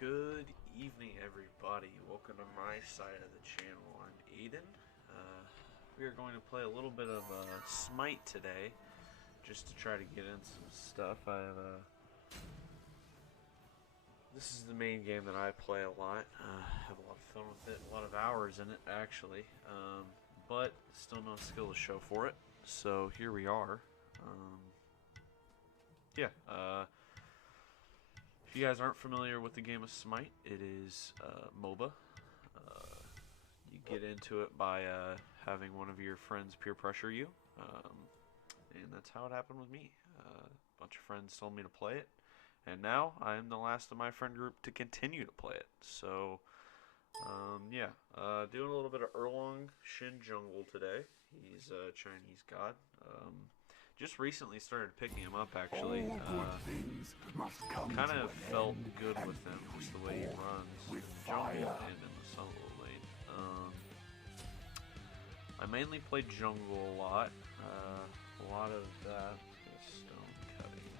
Good evening, everybody. Welcome to my side of the channel. I'm Aidan. We are going to play a little bit of SMITE today, just to try to get in some stuff. This is the main game that I play a lot. Have a lot of fun with it, a lot of hours in it, actually. But still no skill to show for it. So here we are. If you guys aren't familiar with the game of SMITE, it is MOBA. You get into it by having one of your friends peer pressure you, and that's how it happened with me. A bunch of friends told me to play it, and now I am the last of my friend group to continue to play it. So, doing a little bit of Erlang Shin Jungle today. He's a Chinese god. Just recently started picking him up, actually. Kind of felt good with him, just the way he runs in jungle and in the solo lane. I mainly play jungle a lot of that. Stone cutting.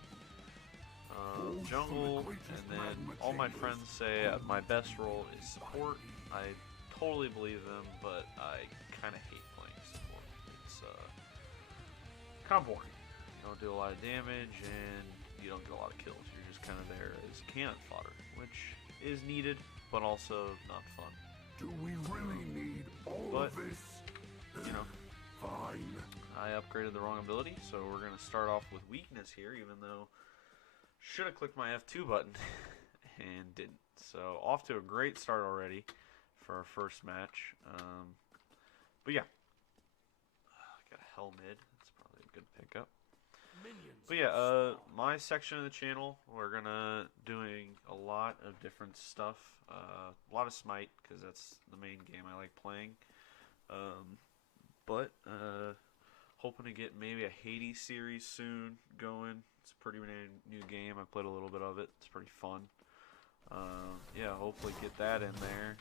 Jungle, and then all my friends say my best role is support. I totally believe them, but I kind of hate playing support. It's kind of boring. You don't do a lot of damage, and you don't get a lot of kills. You're just kind of there as cannon fodder, which is needed, but also not fun. Do we really need all of this? You know, fine. I upgraded the wrong ability, so we're going to start off with weakness here, even though should have clicked my F2 button and didn't. So off to a great start already for our first match. But yeah, got a Helmid. That's probably a good pickup. But yeah, my section of the channel, we're gonna doing a lot of different stuff. A lot of SMITE, because that's the main game I like playing. But hoping to get maybe a Hades series soon going. It's a pretty new game. I played a little bit of it. It's pretty fun. Yeah, hopefully get that in there.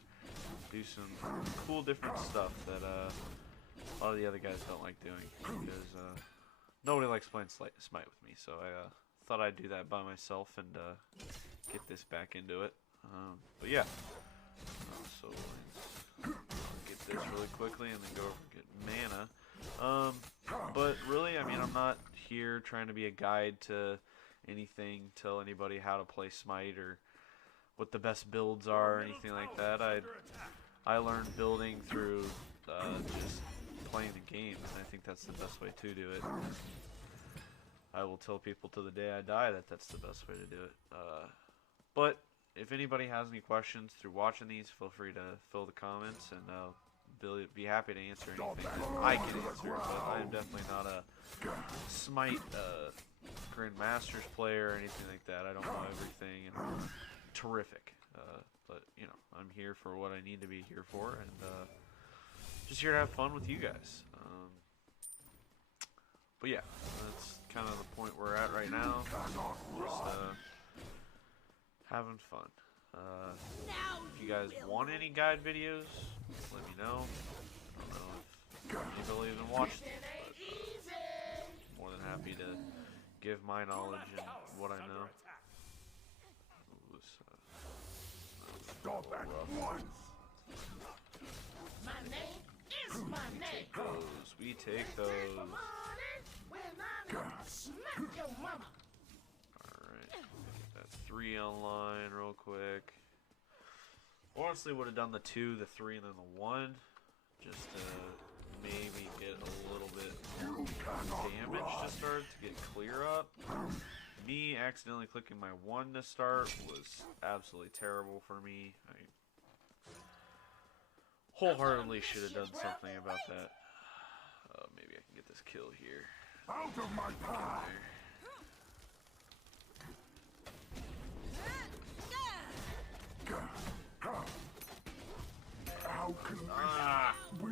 Do some cool different stuff that a lot of the other guys don't like doing, because nobody likes playing SMITE with me, so I thought I'd do that by myself and get this back into it. But yeah, so I'll get this really quickly and then go over and get mana. But really, I mean, I'm not here trying to be a guide to anything, tell anybody how to play SMITE or what the best builds are or anything like that. I learned building through just playing the game, and I think that's the best way to do it. I will tell people to the day I die that that's the best way to do it. But if anybody has any questions through watching these, feel free to fill the comments, and I'll be happy to answer anything that I can answer. But I am definitely not a SMITE Grandmasters player or anything like that. I don't know everything, and terrific. But you know, I'm here for what I need to be here for, and just here to have fun with you guys. But yeah, that's kind of the point we're at right now. Just having fun. If you guys want any guide videos, let me know. I don't know if people even watch them, but more than happy to give my knowledge and what I know. Stop at once. My name is my name. We take those. Smack your mama. Alright, get that 3 online real quick. Honestly, would have done the 2, the 3, and then the 1, just to maybe get a little bit damage to start to get clear up. Me accidentally clicking my 1 to start was absolutely terrible for me. I wholeheartedly should have done something about that. Maybe I can get this kill here. Out of my path. How can we?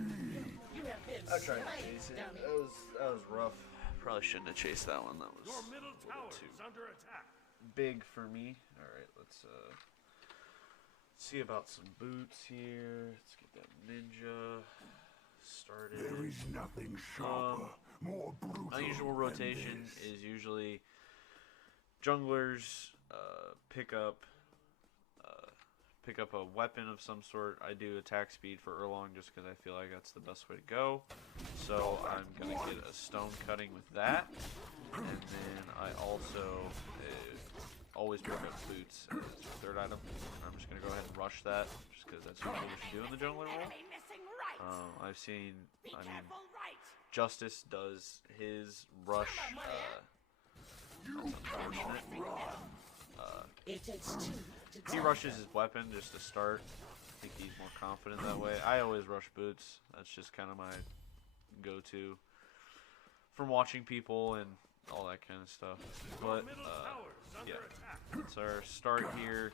I tried to chase it. That was rough. Probably shouldn't have chased that one. That was Your middle a tower little too is under attack. big for me. Alright, let's see about some boots here. Let's get that ninja started. There is nothing sharper, more brutal. My usual rotation is usually junglers, pick up pick up a weapon of some sort, I do attack speed for Erlang just because I feel like that's the best way to go. So I'm going to get a stone cutting with that. And then I also always pick up boots as my third item. I'm just going to go ahead and rush that just because that's what we should do in the jungler role. I've seen, I mean, Justice does his rush. He rushes his weapon just to start. I think he's more confident that way. I always rush boots. That's just kind of my go-to from watching people and all that kind of stuff. But yeah, it's our start here.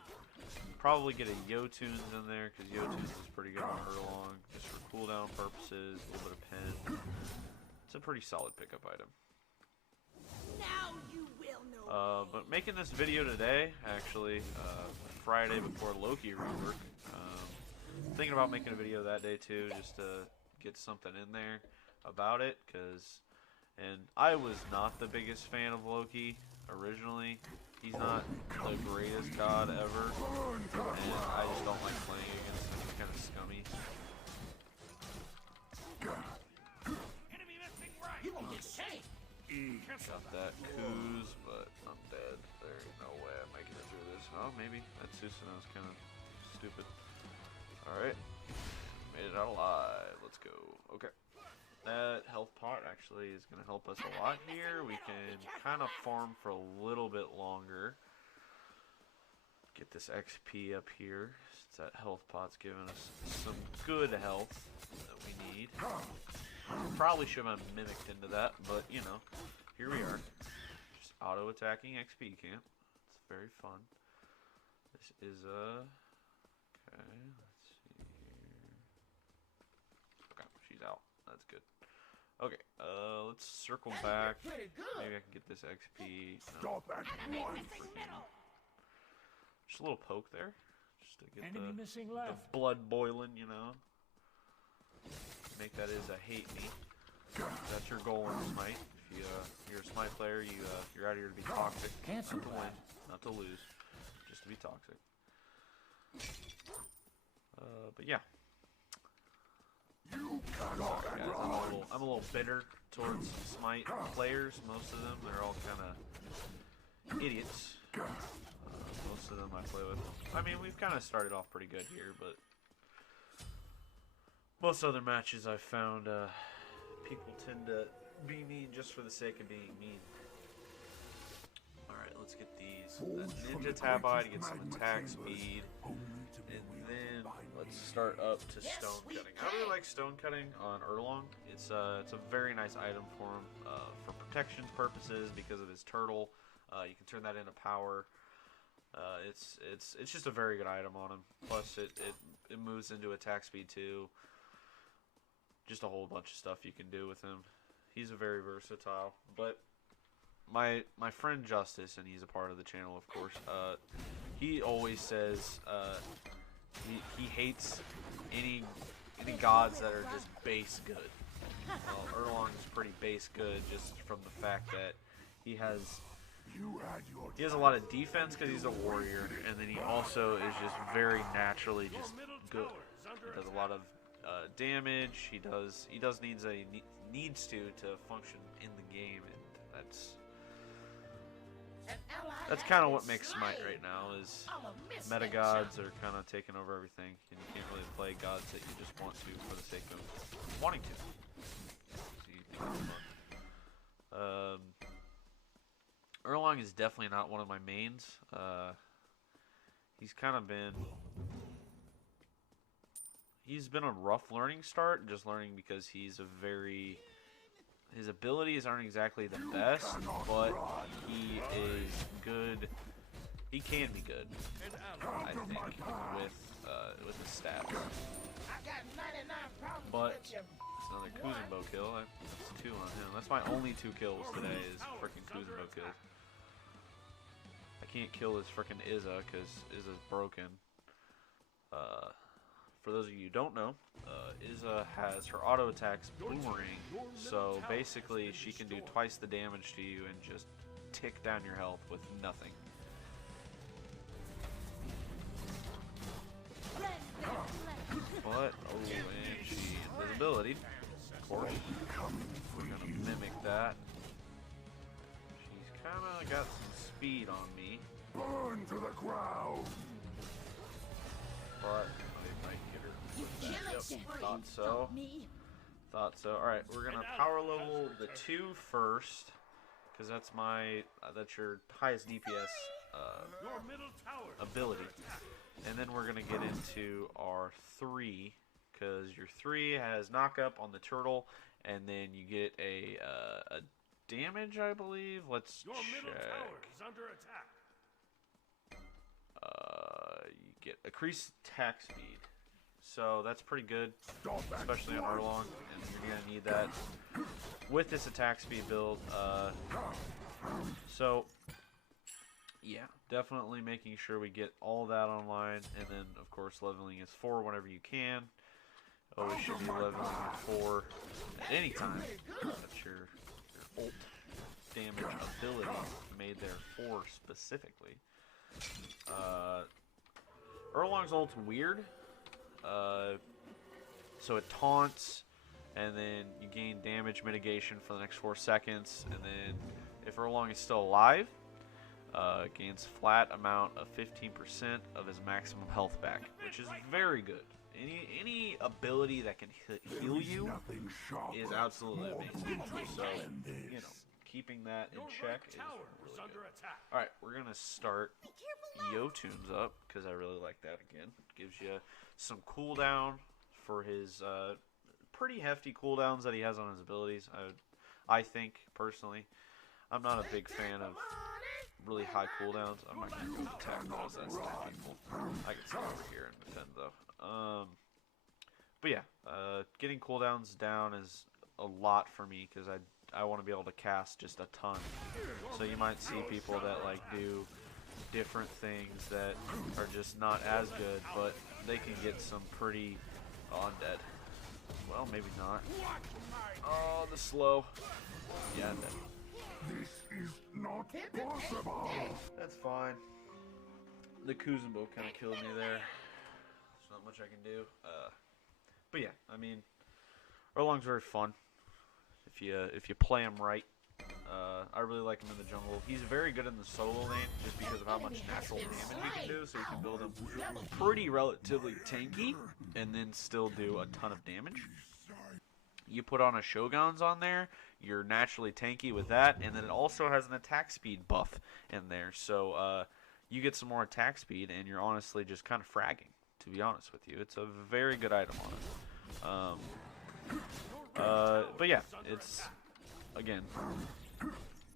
Probably get a Yotunes in there because Yotunes is pretty good on Erlang, just for cooldown purposes. A little bit of pen. It's a pretty solid pickup item. Now you will know. But making this video today, actually, Friday before Loki rework. Thinking about making a video that day too, just to get something in there about it, and I was not the biggest fan of Loki originally. He's not the greatest god ever, and I just don't like playing against him. He's kind of scummy. You won't get shanked. Got that Kuz, but I'm dead. There ain't no way I'm making it through this. Oh, maybe that Susanoo was kind of stupid. Alright. Made it out alive. Let's go. Okay. That health pot actually is going to help us a lot here. We can kind of farm for a little bit longer. Get this XP up here, since that health pot's giving us some good health that we need. Probably should have mimicked into that, but you know, here we are. Just auto-attacking XP camp. It's very fun. This is a... Okay, let's see here. Okay, she's out. That's good. Okay, let's circle back. Maybe I can get this XP. No. Stop at once. Just a little poke there. Just to get Enemy the missing left. blood boiling, you know. Make that is a hate me. That's your goal in SMITE. If you're a SMITE player, you're out here to be toxic. Cancel Not to win, not to lose. Just to be toxic. But yeah. Sorry guys, I'm a little bitter towards SMITE players. Most of them, they're all kind of idiots. Most of them I play with. I mean, we've kind of started off pretty good here, but most other matches I've found people tend to be mean just for the sake of being mean. Alright, let's get these. That ninja tab eye to get some attack speed. And then let's start up to stone cutting. I really like stone cutting on Erlang. It's a very nice item for him for protection purposes because of his turtle. You can turn that into power. It's just a very good item on him. Plus it moves into attack speed too. Just a whole bunch of stuff you can do with him. He's a very versatile. But my friend Justice, and he's a part of the channel, of course. He always says he hates any gods that are just base good. Well, Erlang is pretty base good just from the fact that he has a lot of defense because he's a warrior, and then he also is just very naturally just good. He does a lot of damage. He needs to function in the game, and that's kind of what makes SMITE right now. Is meta gods are kind of taking over everything, and you can't really play gods that you just want to for the sake of wanting to. So you think it's fun. Erlang is definitely not one of my mains. He's been a rough learning start, just learning because his abilities aren't exactly the best, but he is good. He can be good, I think, with his stats. But it's another Kuzenbo kill. That's 2 on him. That's my only 2 kills today is freaking Kuzenbo kills. I can't kill this freaking Izza because Izza's broken. For those of you who don't know, Izza has her auto attacks boomerang, so basically she can do twice the damage to you and just tick down your health with nothing. got some speed on me. Burn to the ground. But I might get her. You with that. kill it, Yep, thought so. me. Thought so. Alright, we're gonna power level the 2 first. Because that's that's your highest DPS ability. And then we're gonna get into our 3. Because your 3 has knock up on the turtle. And then you get a damage, I believe. Let's check. Middle tower is under attack. You get increased attack speed. So that's pretty good, especially on Erlang, and you're going to need that with this attack speed build. So, yeah, definitely making sure we get all that online, and then, of course, leveling is 4 whenever you can. Always should be leveling 4 at any time. That's your ult damage ability made there for specifically. Erlang's ult's weird. So it taunts, and then you gain damage mitigation for the next 4 seconds, and then if Erlang is still alive, gains flat amount of 15% of his maximum health back, which is very good. Any ability that can heal you is absolutely amazing. So, you know, keeping that in check is really good. Alright, we're going to start Yotunes up, because I really like that again. Gives you some cooldown for his pretty hefty cooldowns that he has on his abilities, I think, personally. I'm not a big fan of really high cooldowns. I'm not going to go attack those, that's technical. I can stay over here and defend, though. But yeah, getting cooldowns down is a lot for me, because I want to be able to cast just a ton. So you might see people that like do different things that are just not as good, but they can get some pretty undead. Well, maybe not. Oh, the slow. Yeah, dead. This is not possible. That's fine. The Kuzumbo kind of killed me there. There's not much I can do. But yeah, I mean, Erlang's very fun if you play him right. I really like him in the jungle. He's very good in the solo lane just because of how much natural damage he can do. So you can build him pretty relatively tanky and then still do a ton of damage. You put on a Shogun's on there, you're naturally tanky with that, and then it also has an attack speed buff in there. So you get some more attack speed, and you're honestly just kind of fragging, to be honest with you. It's a very good item on it. But yeah, it's, again,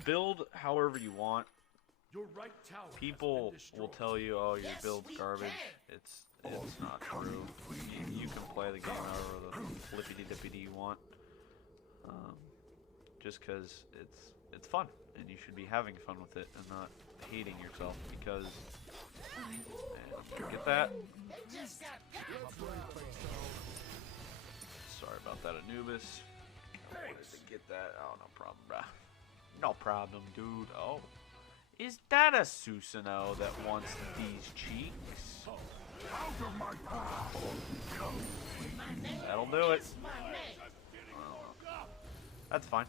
build however you want. People will tell you, oh, your build's garbage. It's not true. You can play the game however the flippity-dippity you want. Just because it's fun, and you should be having fun with it and not hating yourself because... Get that? Sorry about that, Anubis. I wanted to get that. Oh, no problem, bruh. No problem, dude. Oh. Is that a Susanoo that wants these cheeks? Out of my path. That'll do it. That's fine.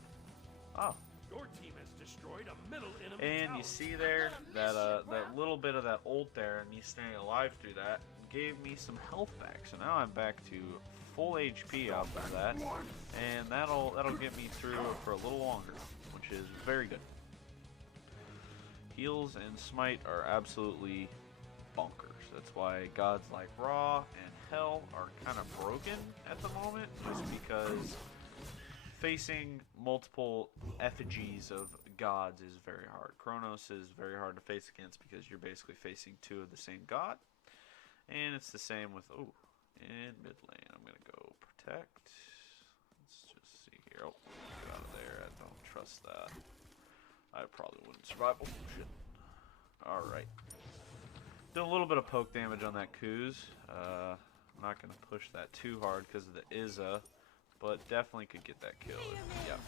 Oh. Your team has destroyed a middle enemy And tower. you see there that that little bit of that ult there and me staying alive through that gave me some health back. So now I'm back to full HP off of that, and that'll get me through for a little longer, which is very good. Heals and Smite are absolutely bonkers. That's why gods like Ra and Hell are kind of broken at the moment, just because facing multiple effigies of gods is very hard. Kronos is very hard to face against because you're basically facing 2 of the same god. And it's the same with, oh, in mid lane, I'm going to go protect. Let's just see here. Oh, get out of there. I don't trust that. I probably wouldn't survive. Oh, shit. Alright. Did a little bit of poke damage on that Kuz. I'm not going to push that too hard because of the Izza, but definitely could get that kill. Yep,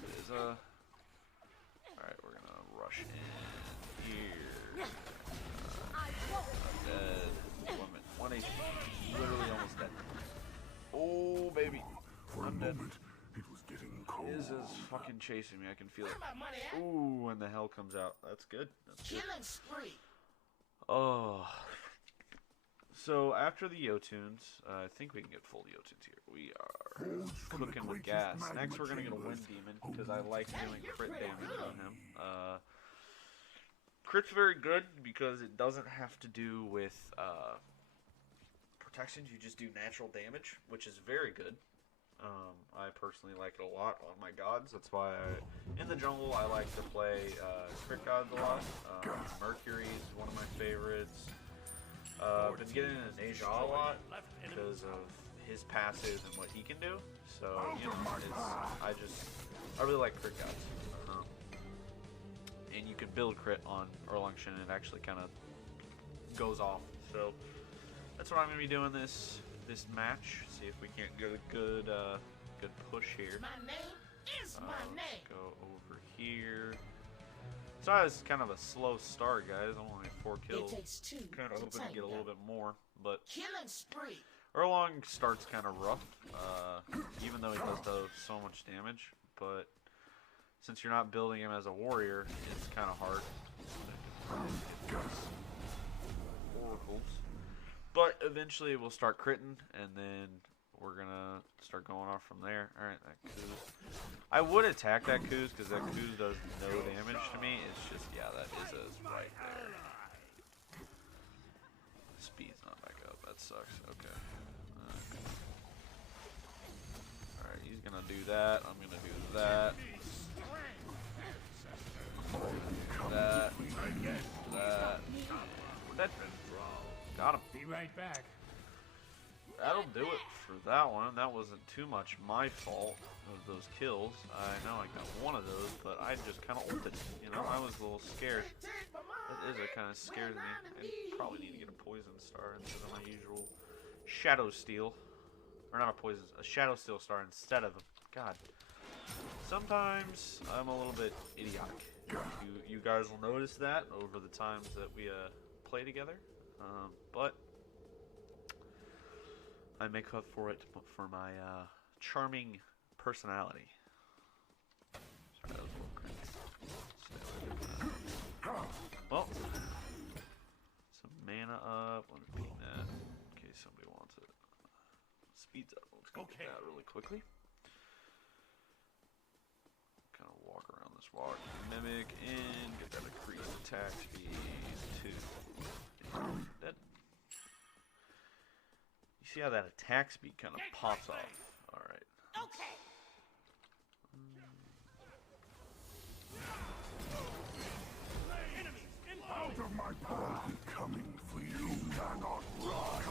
there's Izza. Alright, we're going to rush in here. Dead. 1 HP. Literally almost dead. Oh, baby. For a I'm dead. moment, it was getting cold. Izza's fucking chasing me. I can feel it. Where my money at? Ooh, when the hell comes out. That's good. That's good. Killing spree. Oh. So after the Yotunes, I think we can get full Yotunes here. We are cooking with gas. Next, we're gonna get a Wind Demon because I like doing crit damage on him. Crit's very good because it doesn't have to do with protections. You just do natural damage, which is very good. I personally like it a lot on my gods. That's why in the jungle I like to play crit gods a lot. Mercury is one of my favorites. I've been getting in Asia a lot because of his passive and what he can do. So, you know, I really like crit gods. And you can build crit on Erlang and it actually kind of goes off. So that's what I'm going to be doing this match. See if we can't get a good push here. My name is my name. Let's go over here. So I was kind of a slow start, guys. I'm only at 4 kills. It takes two Kind of hoping to get a little bit more, but Killing spree. Erlang starts kind of rough, even though he does so much damage. But since you're not building him as a warrior, it's kind of hard. Oracles. But eventually we'll start critting, and then we're gonna start going off from there. Alright, that Kuz. I would attack that Kuz, because that Kuz does no damage to me. It's just, yeah, that is right there. Speed's not back up. That sucks. Okay. Alright, he's gonna do that. I'm gonna do that. That. Got him. Be right back. That'll do it for that one. That wasn't too much my fault of those kills. I know I got one of those, but I just kind of ulted. You know, I was a little scared. That is what kind of scares me. I probably need to get a poison star instead of my usual shadow steel. Or not a shadow steel star instead of a... God. Sometimes I'm a little bit idiotic. You guys will notice that over the times that we play together. But I make up for it for my charming personality. Sorry, that was a little cringy. Well, some mana up. Let me beat that in case somebody wants it. Speeds up. Let's go get that really quickly. Kind of walk around this walk. Mimic and get that increased attack speed too. That, you see how that attack speed kind of pops off. Alright. Okay. Out of my path. I'm coming for you. Cannot run.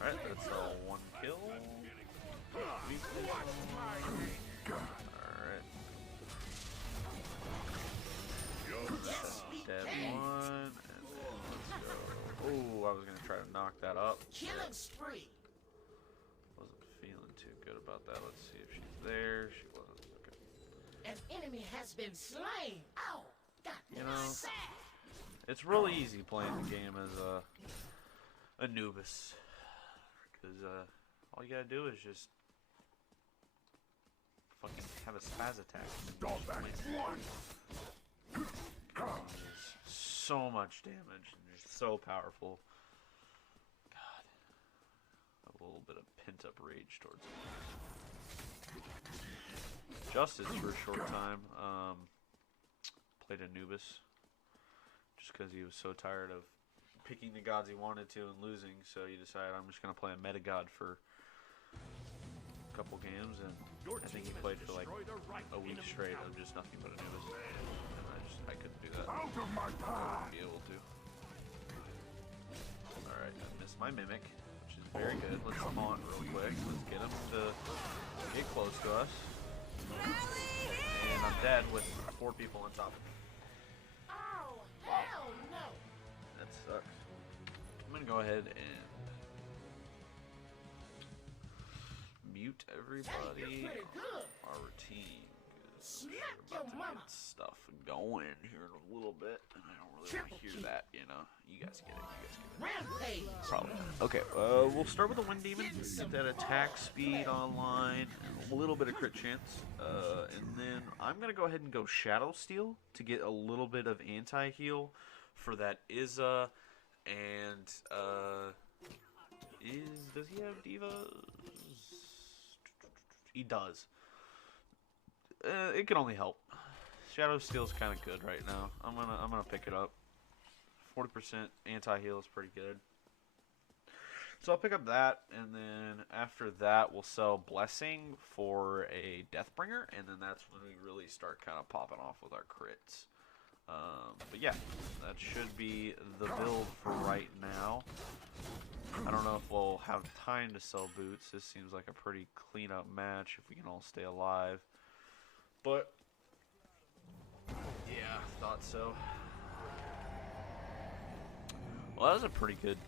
Alright, that's one kill. Alright. Dead one. And then let's go. Oh, I was going to try to knock that up. Killing spree. Wasn't feeling too good about that. Let's see if she's there. She wasn't. Okay. An enemy has been slain. Ow. Got You know, sad. it's really easy playing the game as a Anubis. Because all you gotta do is just fucking have a spaz attack. Stop that one. So much damage and just so powerful. God. A little bit of pent up rage towards him. Justice for a short time. Played Anubis. Just because he was so tired of picking the gods he wanted to and losing, so he decided I'm just going to play a meta god for a couple games, and I think he played for like a week straight of just nothing but Anubis, and I couldn't do that. Out of my I path. wouldn't be able to. Alright, I missed my Mimic, which is very good. Let's taunt real quick. Let's get him to get close to us. And I'm dead with 4 people on top of me. Oh, hell no. That sucks. I'm gonna go ahead and mute everybody Pretty good. on our team. Smack About your to mama. get stuff going here in a little bit, and I don't really want to hear that, you know. You guys get it. You guys get it. Rampage. Probably. Okay, we'll start with the Wind Demon. Get that attack speed online, and a little bit of crit chance. And then I'm going to go ahead and go Shadow Steel to get a little bit of anti-heal for that Izza. And, does he have Divas? He does. It can only help. Shadow Steel's kind of good right now. I'm gonna pick it up. 40% anti-heal is pretty good. So I'll pick up that, and then after that we'll sell Blessing for a Deathbringer, and then that's when we really start kind of popping off with our crits. But yeah, that should be the build for right now. I don't know if we'll have time to sell boots. This seems like a pretty clean up match if we can all stay alive. But yeah, thought so. Well, that was a pretty good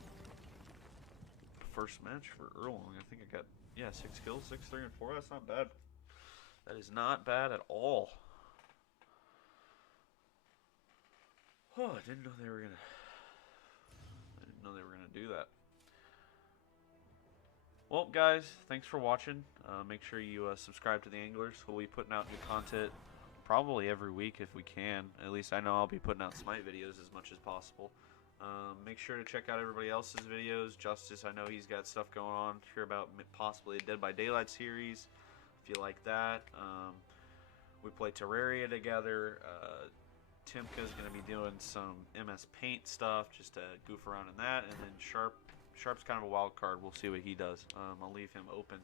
first match for Erlang. I think I got, 6 kills, 6, 3, and 4. That's not bad. That is not bad at all. Oh, I didn't know they were gonna do that. Well, guys, thanks for watching. Make sure you subscribe to the Anglers. We'll be putting out new content probably every week if we can. At least I know I'll be putting out SMITE videos as much as possible. Make sure to check out everybody else's videos. Justice, I know he's got stuff going on. Hear about possibly a Dead by Daylight series if you like that. We play Terraria together. Timka's going to be doing some MS Paint stuff just to goof around in that. And then Sharp's kind of a wild card. We'll see what he does. I'll leave him open.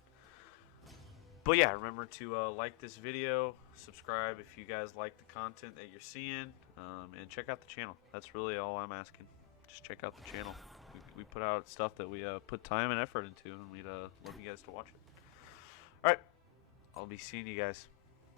But yeah, remember to like this video, subscribe if you guys like the content that you're seeing, and check out the channel. That's really all I'm asking. Just check out the channel. We put out stuff that we put time and effort into, and we'd love you guys to watch it. Alright, I'll be seeing you guys.